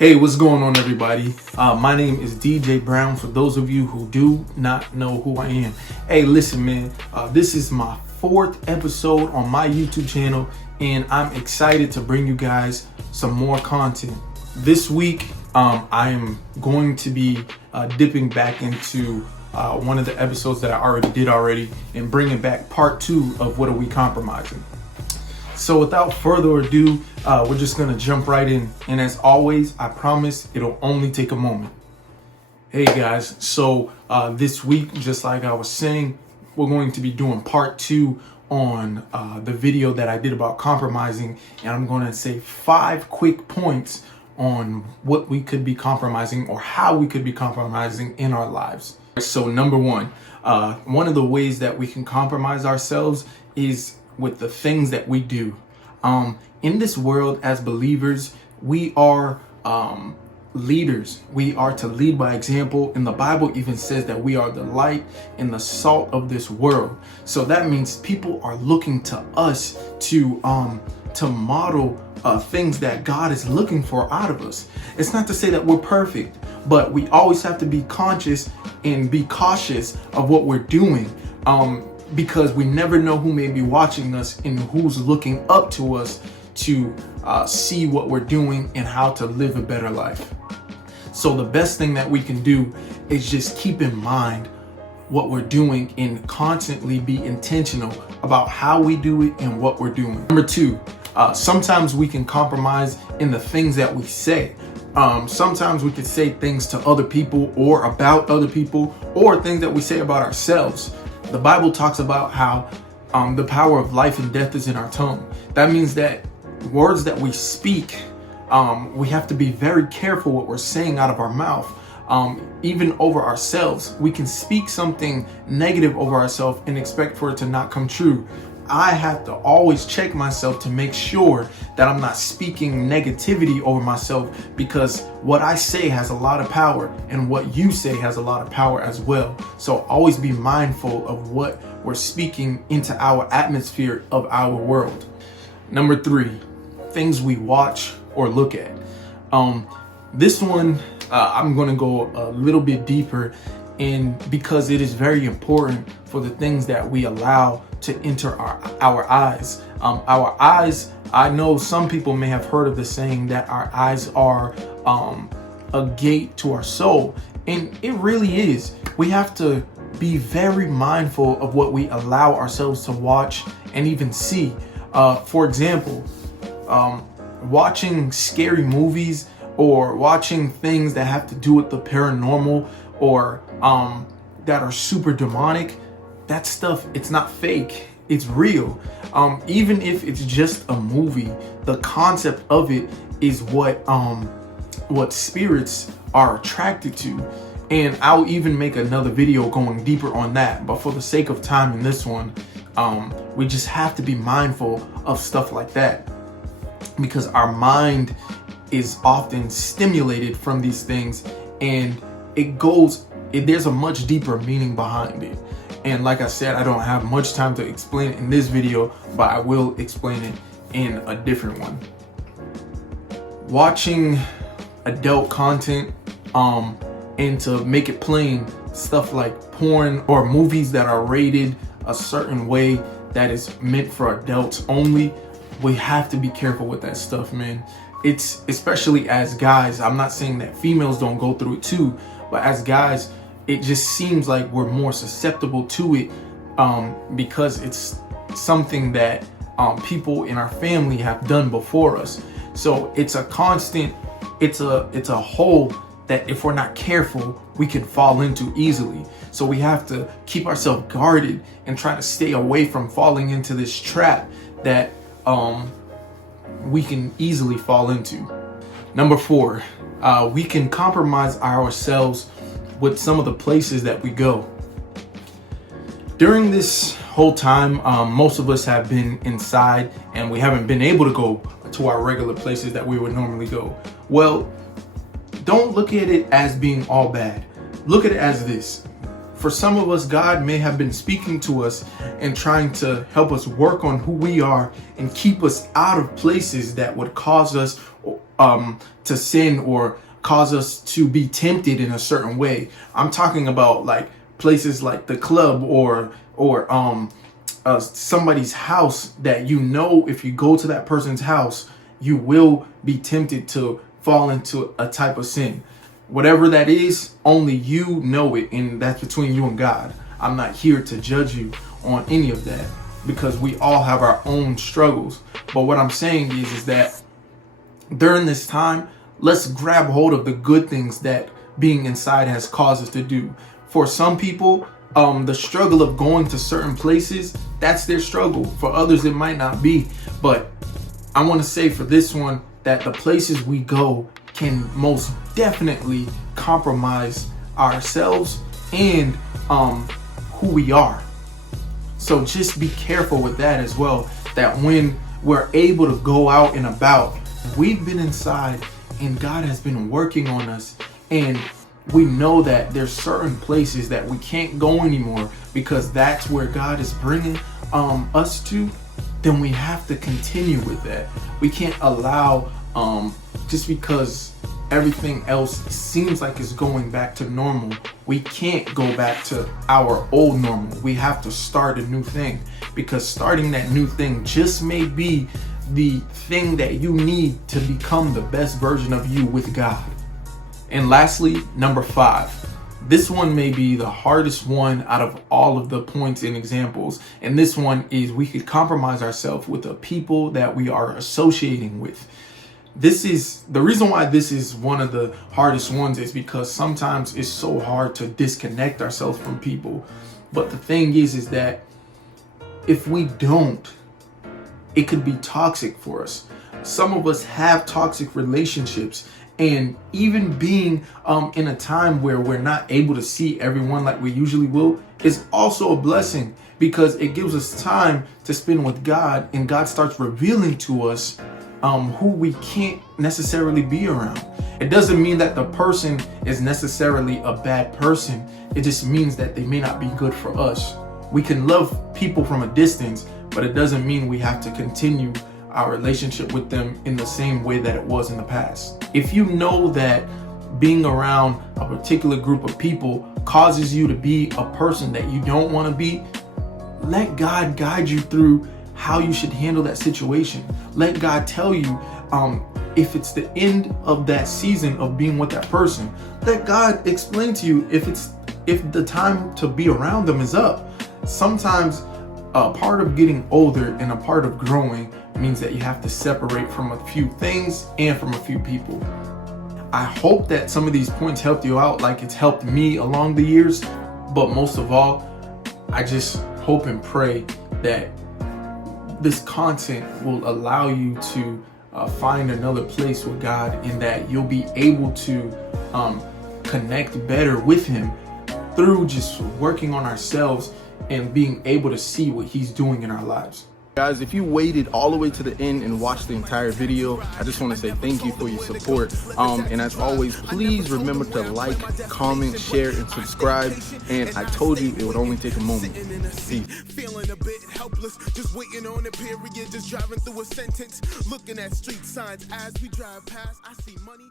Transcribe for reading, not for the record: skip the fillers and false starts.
Hey, what's going on, everybody? My name is DJ Brown, for those of you who do not know who I am. Hey, listen, man, this is my 4th episode on my YouTube channel, and I'm excited to bring you guys some more content. This week, I am going to be dipping back into one of the episodes that I already did and bringing back part 2 of What Are We Compromising? So without further ado, we're just gonna jump right in. And as always, I promise it'll only take a moment. Hey guys, so this week, just like I was saying, we're going to be doing part 2 on the video that I did about compromising. And I'm gonna say 5 quick points on what we could be compromising or how we could be compromising in our lives. So number 1, one of the ways that we can compromise ourselves is with the things that we do. In this world, as believers, we are leaders. We are to lead by example, and the Bible even says that we are the light and the salt of this world. So that means people are looking to us to model things that God is looking for out of us. It's not to say that we're perfect, but we always have to be conscious and be cautious of what we're doing. Because we never know who may be watching us and who's looking up to us to see what we're doing and how to live a better life. So the best thing that we can do is just keep in mind what we're doing and constantly be intentional about how we do it and what we're doing. Number 2, sometimes we can compromise in the things that we say. Sometimes we can say things to other people or about other people, or things that we say about ourselves. The Bible talks about how the power of life and death is in our tongue. That means that words that we speak, we have to be very careful what we're saying out of our mouth. Even over ourselves, we can speak something negative over ourselves and expect for it to not come true. I have to always check myself to make sure that I'm not speaking negativity over myself, because what I say has a lot of power and what you say has a lot of power as well. So always be mindful of what we're speaking into our atmosphere of our world. Number 3, things we watch or look at. This one, I'm going to go a little bit deeper in, because it is very important for the things that we allow to enter our eyes. Our eyes, I know some people may have heard of the saying that our eyes are a gate to our soul, and it really is. We have to be very mindful of what we allow ourselves to watch and even see. For example, watching scary movies or watching things that have to do with the paranormal or that are super demonic. That stuff, it's not fake, it's real. Even if it's just a movie, the concept of it is what spirits are attracted to. And I'll even make another video going deeper on that. But for the sake of time in this one, we just have to be mindful of stuff like that, because our mind is often stimulated from these things, and there's a much deeper meaning behind it. And like I said, I don't have much time to explain it in this video, but I will explain it in a different one. Watching adult content, and to make it plain, stuff like porn or movies that are rated a certain way that is meant for adults only, we have to be careful with that stuff, man. It's especially as guys, I'm not saying that females don't go through it too, but as guys, it just seems like we're more susceptible to it, because it's something that people in our family have done before us. So it's a constant, it's a hole that if we're not careful, we can fall into easily. So we have to keep ourselves guarded and try to stay away from falling into this trap that we can easily fall into. Number 4, we can compromise ourselves with some of the places that we go. During this whole time, most of us have been inside and we haven't been able to go to our regular places that we would normally go. Well, don't look at it as being all bad. Look at it as this. For some of us, God may have been speaking to us and trying to help us work on who we are and keep us out of places that would cause us to sin or cause us to be tempted in a certain way. I'm talking about like places like the club or somebody's house that you know if you go to that person's house, you will be tempted to fall into a type of sin. Whatever that is, only you know it, and that's between you and God. I'm not here to judge you on any of that because we all have our own struggles. But what I'm saying is that during this time, let's grab hold of the good things that being inside has caused us to do. For some people, the struggle of going to certain places, that's their struggle. For others, it might not be. But I want to say for this one that the places we go can most definitely compromise ourselves and who we are. So just be careful with that as well, that when we're able to go out and about, we've been inside and God has been working on us, and we know that there's certain places that we can't go anymore because that's where God is bringing us to, then we have to continue with that. We can't allow just because everything else seems like it's going back to normal, we can't go back to our old normal. We have to start a new thing, because starting that new thing just may be the thing that you need to become the best version of you with God. And lastly, number 5. This one may be the hardest one out of all of the points and examples. And this one is we could compromise ourselves with the people that we are associating with. This is the reason why this is one of the hardest ones, is because sometimes it's so hard to disconnect ourselves from people. But the thing is that if we don't, it could be toxic for us. Some of us have toxic relationships, and even being in a time where we're not able to see everyone like we usually will is also a blessing, because it gives us time to spend with God, and God starts revealing to us who we can't necessarily be around. It doesn't mean that the person is necessarily a bad person. It just means that they may not be good for us. We can love people from a distance, but it doesn't mean we have to continue our relationship with them in the same way that it was in the past. If you know that being around a particular group of people causes you to be a person that you don't want to be, let God guide you through how you should handle that situation. Let God tell you if it's the end of that season of being with that person. Let God explain to you if the time to be around them is up. Sometimes a part of getting older and a part of growing means that you have to separate from a few things and from a few people. I hope that some of these points helped you out like it's helped me along the years, but most of all, I just hope and pray that this content will allow you to find another place with God, and that you'll be able to connect better with Him through just working on ourselves and being able to see what He's doing in our lives. Guys, if you waited all the way to the end and watched the entire video, I just want to say thank you for your support. And as always, please remember to like, comment, share, and subscribe. And I told you it would only take a moment. Peace. Feeling a bit helpless, just waiting on a period, just driving through a sentence, looking at street signs as we drive past. I see money.